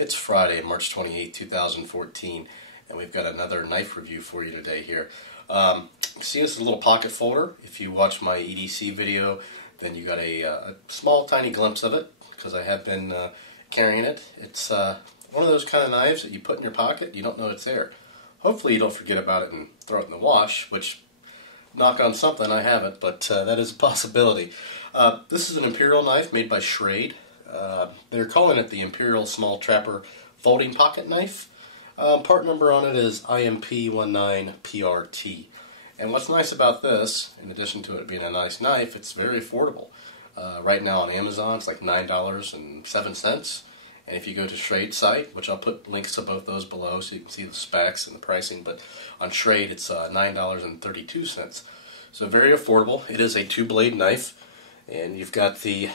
It's Friday, March 28, 2014, and we've got another knife review for you today here. See, this is a little pocket folder. If you watch my EDC video, then you got a small, tiny glimpse of it, because I have been carrying it. It's one of those kind of knives that you put in your pocket, you don't know it's there. Hopefully you don't forget about it and throw it in the wash, which, knock on something, I haven't, but that is a possibility. This is an Imperial knife made by Schrade. They're calling it the Imperial Small Trapper Folding Pocket Knife. Part number on it is IMP19PRT. And what's nice about this, in addition to it being a nice knife, it's very affordable. Right now on Amazon it's like $9.07. And if you go to Schrade's site, which I'll put links to both those below so you can see the specs and the pricing, but on Schrade it's $9.32. So very affordable. It is a two-blade knife, and you've got the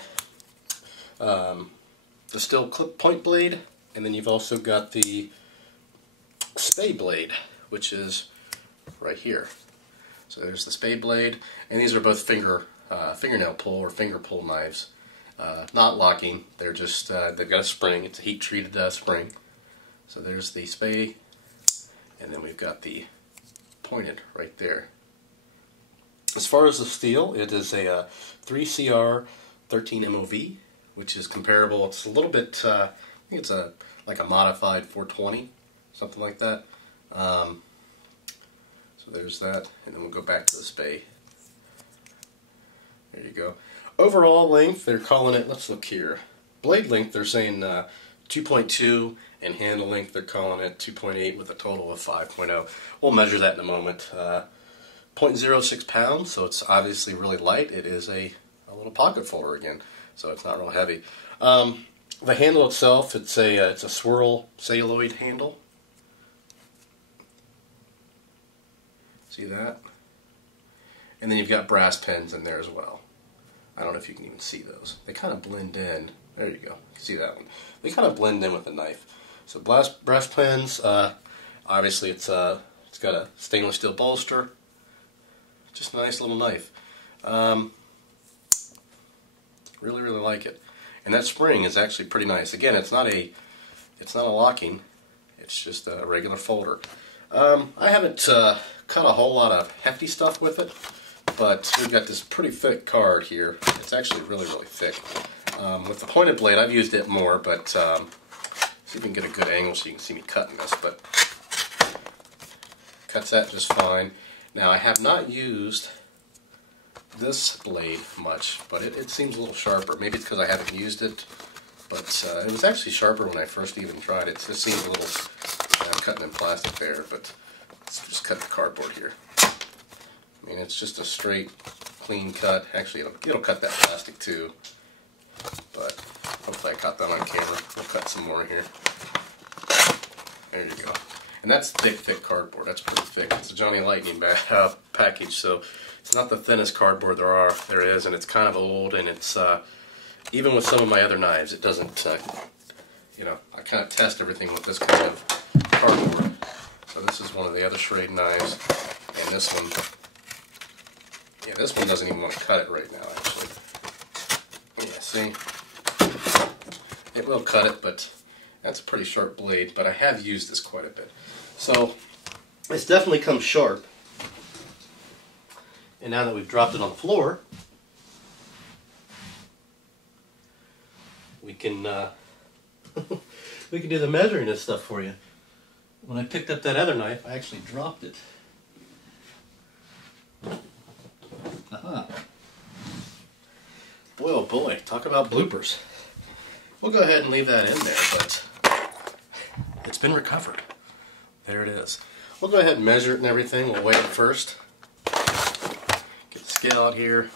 steel clip point blade, and then you've also got the spade blade, which is right here. So there's the spade blade, and these are both fingernail pull or finger pull knives. Not locking, they're just, they've got a spring, it's a heat treated spring. So there's the spade, and then we've got the pointed right there. As far as the steel, it is a 3CR 13 MOV, which is comparable. It's a little bit, I think it's like a modified 420, something like that. So there's that, and then we'll go back to the spade. There you go. Overall length, they're calling it, let's look here. Blade length, they're saying 2.2, and handle length, they're calling it 2.8 with a total of 5.0. We'll measure that in a moment. 0.06 pounds, so it's obviously really light. It is a little pocket folder again, so it's not real heavy. The handle itself, it's a swirl celluloid handle. See that? And then you've got brass pins in there as well. I don't know if you can even see those. They kind of blend in. There you go. See that one? They kind of blend in with the knife. So brass pins. Obviously, it's got a stainless steel bolster. Just a nice little knife. Really, really like it. And that spring is actually pretty nice. Again, it's not a locking. It's just a regular folder. I haven't cut a whole lot of hefty stuff with it, but we've got this pretty thick card here. It's actually really, really thick. With the pointed blade, I've used it more, but see if we can get a good angle so you can see me cutting this, but cuts that just fine. Now, I have not used this blade much, but it seems a little sharper. Maybe it's because I haven't used it, but it was actually sharper when I first even tried it. So it seems a little, I'm cutting in plastic there, but let's just cut the cardboard here. I mean, it's just a straight, clean cut. Actually, it'll cut that plastic too, but hopefully I caught that on camera. We'll cut some more here. There you go. And that's thick, thick cardboard. That's pretty thick. It's a Johnny Lightning package, so it's not the thinnest cardboard there is, and it's kind of old, and it's, even with some of my other knives, it doesn't, you know, I kind of test everything with this kind of cardboard. So this is one of the other Schrade knives, and this one, yeah, this one doesn't even want to cut it right now, actually. Yeah, see? It will cut it, but that's a pretty sharp blade, but I have used this quite a bit. So, it's definitely come sharp. And now that we've dropped it on the floor, we can we can do the measuring and stuff for you. When I picked up that other knife, I actually dropped it. Aha. Boy, oh boy, talk about bloopers. We'll go ahead and leave that in there, but it's been recovered. There it is. We'll go ahead and measure it and everything. We'll weigh it first. Get the scale out here.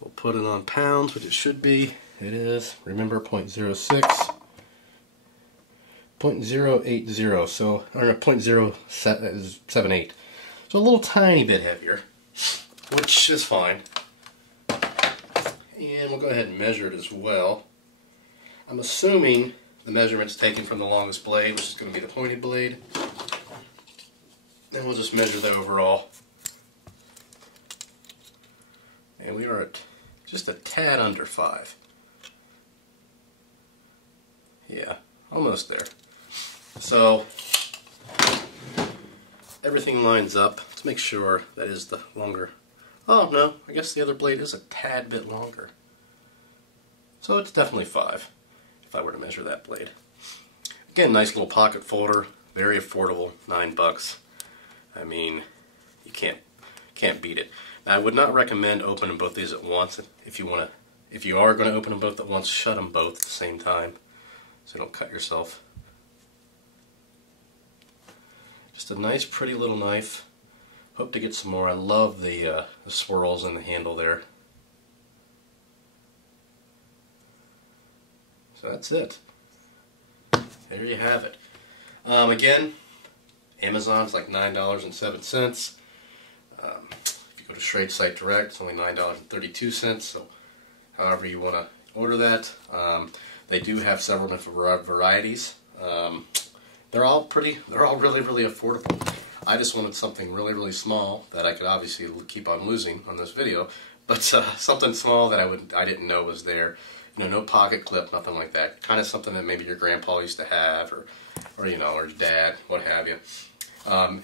We'll put it on pounds, which it should be. It is, remember, 0.06. 0.080, so, or 0.078. So a little tiny bit heavier, which is fine. And we'll go ahead and measure it as well. I'm assuming the measurement's taken from the longest blade, which is going to be the pointed blade. Then we'll just measure the overall. And we are at just a tad under 5. Yeah, almost there. So everything lines up. Let's make sure that is the longer. Oh no, I guess the other blade is a tad bit longer. So it's definitely 5 if I were to measure that blade. Again, nice little pocket folder, very affordable, $9. I mean, you can't beat it. Now, I would not recommend opening both these at once. If you are going to open them both at once, shut them both at the same time so you don't cut yourself. Just a nice, pretty little knife. Hope to get some more. I love the swirls in the handle there. So that's it. There you have it. Again, Amazon's like $9.07. If you go to Schrade Site Direct, it's only $9.32. So, however you want to order that, they do have several different varieties. They're all really, really affordable. I just wanted something really, really small that I could obviously keep on losing on this video, but something small that I didn't know was there. You know, no pocket clip, nothing like that. Kind of something that maybe your grandpa used to have, or you know, or your dad, what have you.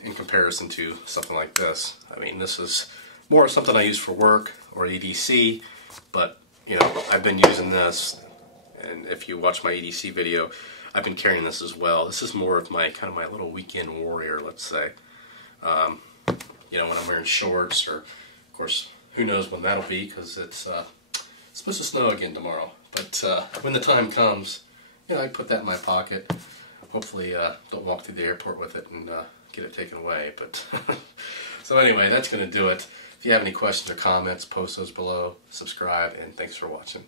In comparison to something like this. I mean, this is more something I use for work or EDC, but you know, I've been using this, and if you watch my EDC video, I've been carrying this as well. This is more of my kind of my little weekend warrior, let's say. You know, when I'm wearing shorts, or of course, who knows when that'll be, because it's supposed to snow again tomorrow. But when the time comes, you know, I put that in my pocket. Hopefully, don't walk through the airport with it and get it taken away. But so anyway, that's going to do it. If you have any questions or comments, post those below. Subscribe, and thanks for watching.